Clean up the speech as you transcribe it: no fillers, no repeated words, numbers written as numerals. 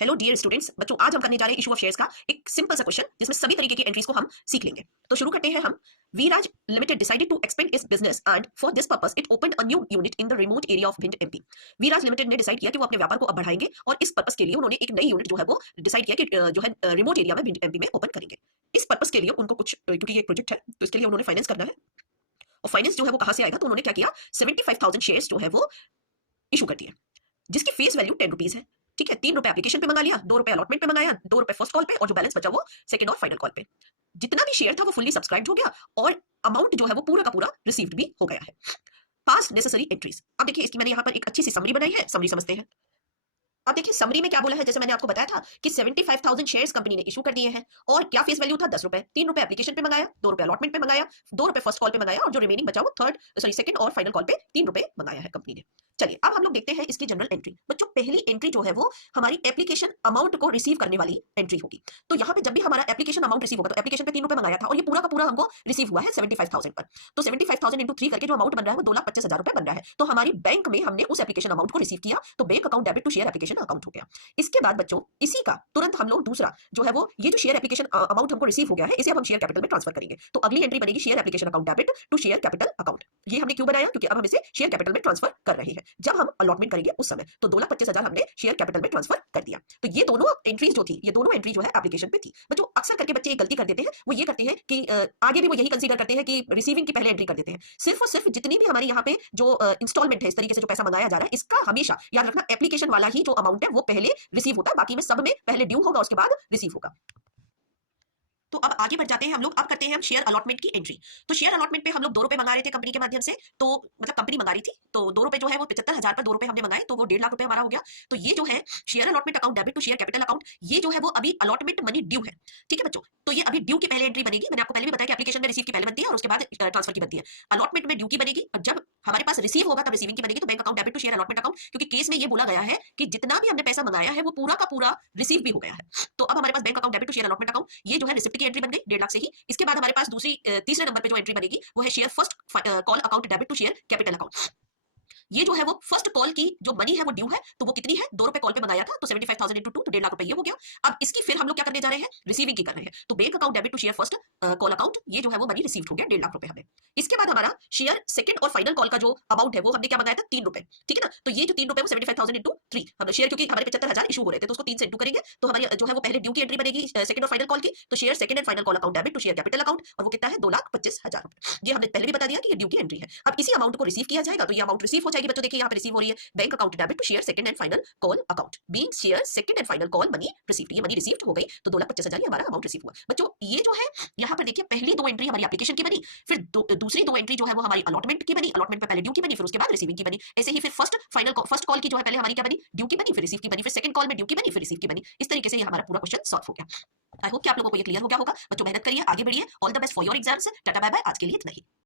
Hello dear students, बच्चों आज हम करने जा रहे हैं इशू ऑफ शेयर्स का एक सिंपल सा क्वेश्चन जिसमें सभी तरीके की एंट्रीज को हम सीख लेंगे। तो शुरू करते हैं हम। Viraj Limited decided to expand its business and for this purpose it opened a new unit in the remote area of Bhind MP. Viraj Limited ने डिसाइड किया कि वो अपने व्यापार को अब बढ़ाएंगे और इस पर्पस के लिए उन्होंने एक नई यूनिट जो है वो डिसाइड किया कि जो है रिमोट एरिया में भिंड एमपी में ओपन करेंगे। इस पर्पस के लिए उनको कुछ क्योंकि ये एक प्रोजेक्ट है तो इसके लिए उन्होंने फाइनेंस करना है। और फाइनेंस जो है वो कहां से आएगा, तो उन्होंने क्या किया, 75,000 शेयर्स जो है वो इशू कर दिए जिसकी फेस वैल्यू 10 रुपीज है। ठीक है, 3 रुपए एप्लीकेशन पे मंगा लिया, 2 रुपए अलॉटमेंट पे मंगाया, 2 रुपए फर्स्ट कॉल पे और जो बैलेंस बचा वो सेकंड और फाइनल कॉल पे। जितना भी शेयर था वो फुल्ली सब्सक्राइब हो गया और अमाउंट जो है वो पूरा का पूरा रिसीव्ड भी हो गया है। पास नेसेसरी एंट्रीज। अब देखिए इसकी मैंने यहाँ पर एक अच्छी सी समरी बनाई है, समरी समझते हैं। अब देखिए समरी में क्या बोला है, जैसे मैंने आपको बताया था कि 75,000 शेयर्स कंपनी ने इशू कर दिए हैं और क्या फेस वैल्यू था 10 रुपए, 3 रुपए एप्लीकेशन पे मंगाया, 2 रुपए अलॉटमेंट पे मंगाया, 2 रुपए फर्स्ट कॉल पे मंगाया और जो रिमेनिंग बचा वो सेकंड और फाइनल कॉल पे 3 रुपए मंगाया है कंपनी ने। चलिए अब हम लोग देखते हैं इसकी जनरल एंट्री। बच्चों पहली एंट्री जो है वो हमारी एप्लीकेशन अमाउंट को रिसीव करने वाली एंट्री होगी। तो यहाँ पे जब भी हमारा एप्लीकेशन अमाउंट रिसीव होगा, तो एप्लीकेशन पे 3 रुपए मंगाया था और ये पूरा का पूरा हमको रिसीव हुआ है 75,000 पर। तो 75,000 इंटू 3 करके जो अमाउंट बन रहा है वो 2,25,000 रुपए बन रहा है। तो हमारी बैंक में हमने उस एप्लीकेशन अमाउंट को रिसीव किया, तो bank account debit to share application account हो गया। इसके बाद बच्चों इसी का तुरंत हम लोग दूसरा जो है वो ये जो शेयर एप्लीकेशन अमाउंट हमको रिसीव हो गया है इसे अब हम शेयर कैपिटल में ट्रांसफर करेंगे। तो अगली एंट्री बनेगी share application account debit to share capital account. ये हमने क्यों बनाया, क्योंकि अब हम इसे शेयर कैपिटल में ट्रांसफर कर रहे हैं। जब हम अलॉटमेंट करेंगे उस समय तो 2,25,000 हमने शेयर कैपिटल में ट्रांसफर कर दिया। तो ये दोनों एंट्रीज जो थी, ये दोनों एंट्री जो है एप्लीकेशन पे थी। बच्चों अक्सर करके बच्चे एक गलती कर देते हैं, वो ये करते हैं कि आगे भी वो यही कंसीडर करते हैं कि रिसीविंग की पहले एंट्री कर देते हैं। सिर्फ और सिर्फ जितनी भी हमारी यहाँ पे जो इंस्टॉलमेंट है, इस तरीके से जो पैसा मंगाया जा रहा है, इसका हमेशा याद रखना एप्लीकेशन वाला ही जो अमाउंट है वो पहले रिसीव होता है, बाकी में सब में पहले ड्यू होगा उसके बाद रिसीव होगा। तो अब आगे बढ़ जाते हैं हम लोग। अब करते हैं हम शेयर अलॉटमेंट की एंट्री। तो शेयर अलॉटमेंट पे हम लोग 2 रुपए मंगा रहे थे कंपनी के माध्यम से, तो मतलब कंपनी मंगा रही थी, तो 2 रुपए जो है वो 75,000 पर 2 रुपए हमने मंगाए, तो वो 1.5 लाख रुपए हमारा हो गया। तो ये जो है share allotment account debit to share capital account, ये जो है वो अभी अलॉटमेंट मनी ड्यू है। ठीक है बच्चों, तो ये अभी ड्यू की पहले एंट्री बनेगी। मैंने आपको पहले भी बताया कि एप्लीकेशन में रिसीव की पहले बनती है और उसके बाद ट्रांसफर की बनती है। अलॉटमेंट में ड्यू की बनेगी और जब हमारे पास रिसीव होगा तब रिसीविंग की बनेगी। तो bank account debit to share allotment account, क्योंकि केस में ये बोला गया है कि जितना भी हमने पैसा मंगाया है वो पूरा का पूरा रिसीव भी हो गया है। तो अब हमारे पास bank account debit to share allotment account, ये जो है रिसिप्ट की एंट्री बन गई 1.5 लाख से ही। इसके बाद हमारे पास तीसरे नंबर पे जो एंट्री बनेगी वो है share first call account debit to share capital account. ये जो है वो फर्स्ट कॉल की जो मनी है वो ड्यू है, तो वो कितनी है, 2 रुपए कॉल पे मंगाया था, तो 75,000 इंटू 2 तो 1.5 लाख रुपए ये हो गया। अब इसकी फिर हम लोग क्या करने जा रहे हैं, रिसीविंग की कर रहे हैं। तो bank account debit to share first call account, ये जो है वो मनी रिसीव्ड हो गया 1.5 लाख रुपए हमें। इसके बाद हमारा शेयर सेकंड और फाइनल कॉल का जो अमाउंट है वो हमने क्या मंगाया था, 3 रुपए। ठीक है ना, तो ये जो 3 रुपए वो 75,000 इंटू 3 हम शेयर, क्योंकि हमारे 75,000 इशू हो रहे थे तो उसको 3 से इंटू करेंगे, तो हमारी जो है वो पहले ड्यू की एंट्री बनेगी सेकंड और फाइनल कॉल की। तो share second and final call account debit to share capital account, और वो कितना है, 2,25,000 रुपए। ये हमने पहले भी बता दिया कि ये ड्यू की एंट्री है। अब इसी अमाउंट को रिसीव किया जाएगा, तो ये अमाउंट रिसीव हो जाएगी बच्चों। देखिए यहाँ पे रिसीव हो रही है bank account debit to share second and final call account, being share second and final call money received. ये मनी रिसीव्ड हो गई, तो 2,25,000 हमारा अमाउंट रिसीव हुआ। बच्चों ये जो है यहाँ पर देखिए पहली 2 एंट्री हमारी एप्लीकेशन की बनी, फिर दूसरी 2 एंट्री जो है वो हमारी अलॉटमेंट की बनी, अलॉटमेंट पे पहले ड्यू की बनी, फिर उसके बाद रिसीविंग की बनी। ऐसे ही फिर फर्स्ट कॉल की जो है पहले हमारी क्या बनी, ड्यू की बनी, फिर रिसीव की बनी, फिर सेकंड कॉल में ड्यू की बनी, फिर रिसीव की बनी। इस तरीके से ये हमारा पूरा क्वेश्चन सॉल्व हो गया। आई होप कि आप लोगों को ये क्लियर हो गया होगा। बच्चों मेहनत करिए, आगे बढ़िए। All the best for your exams. Tata bye bye, आज के लिए इतना ही।